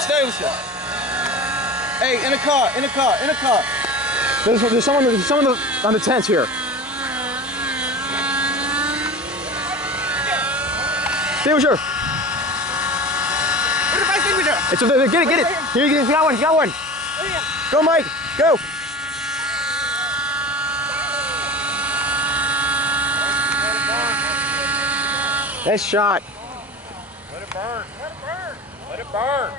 stay with you. Hey, in the car, in the car, in the car. There's someone on the tent here. Extinguisher. Where's the extinguisher? It's over there. Get it, get it. Here, you got one, you got one. Go, Mike, go. Nice shot. Let it burn. Let it burn. Let it burn.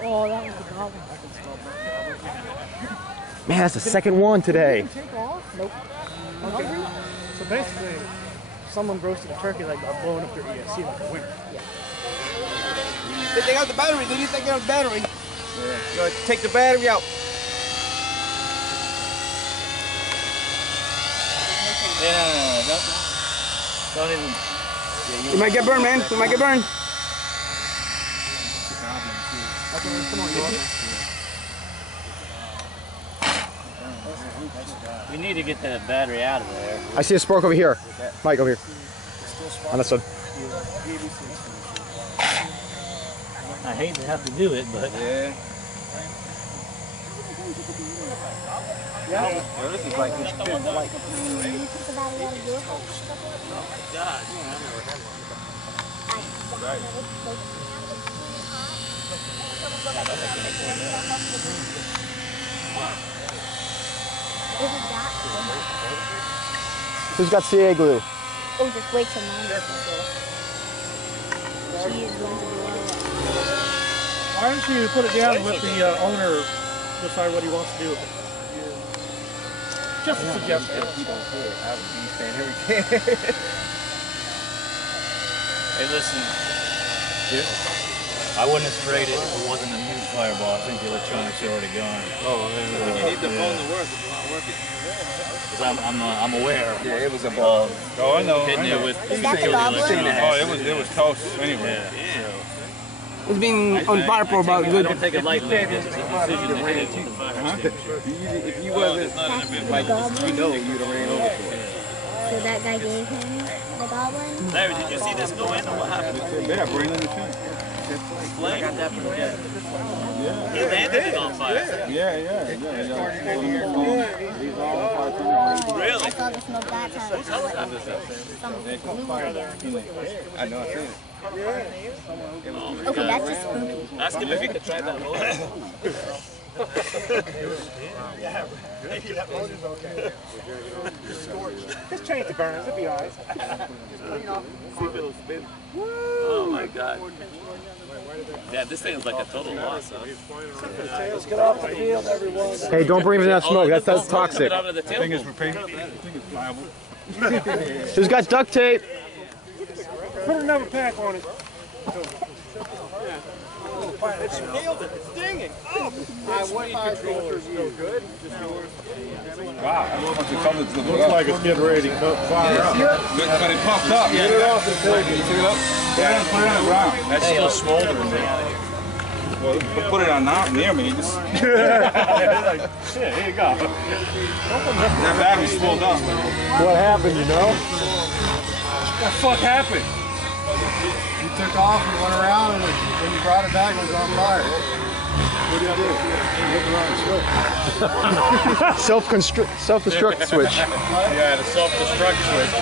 Oh, that was the goblin. Man, that's the second one today. Take off? Nope. Okay. So basically, someone roasted a turkey like got blown up their ESC like a winner. Yeah. They take out the battery. They need to take out the battery. Yeah. Go take the battery out. Yeah, don't even. You might get burned, man. You might get burned. Come on, We need to get that battery out of there. I see a spark over here. Mike, over here. On this one. I hate to have to do it, but. Yeah. Yeah. This is like this fifth flight. Oh my God. Who's got CA glue? Oh, just wait till mine is Why don't you put it down and let the owner decide what he wants to do with it? Just a suggestion. Hey, listen. I wouldn't have sprayed it if it wasn't a new fireball. I think the electronics are already gone. Oh, man. You need the phone to work if it's not working. Because I'm aware. Yeah, it was a ball. Oh, I know. Hitting it with Is that the goblin? Oh, it was toast anyway. Yeah. It's been on fire for about a I good. don't take it lightly. It's a decision to hit it with the fire extinguisher. If you wasn't like, you know, you'd have ran over for it. So that guy gave him the goblin? Larry, did you see this go in or what happened? Yeah, bring in the thing. Flame? He landed it on fire. Yeah. Really? I saw the smoke that time. Some glue, I guess. I know, I see it. Okay, that's just spooky. Ask him if he could try that motor. Just change the burners, it'll be alright. See if it'll spin. Oh my God. Yeah, this thing is like a total loss, huh? Let's get off the field, everyone. Hey, don't bring in that smoke. That's toxic. The Thing is prepared. I think it's pliable. Who's got duct tape? Put another pack on it. It's nailed it. It's stinging. Oh. What control is still good? Just yours. Wow, I love what you come to the Looks like it's getting ready to fire up. But it puffed up. Get it off the table. You took it up? Yeah, put it on the ground. That's still smoldering. Well, put it on now near me. Just Shit, here you go. that battery's pulled up. What happened, you know? What the fuck happened? You took off, you went around, and when you brought it back, it was on fire. What did you do? You hit the wrong switch. Self-destruct switch. Yeah, the self-destruct switch.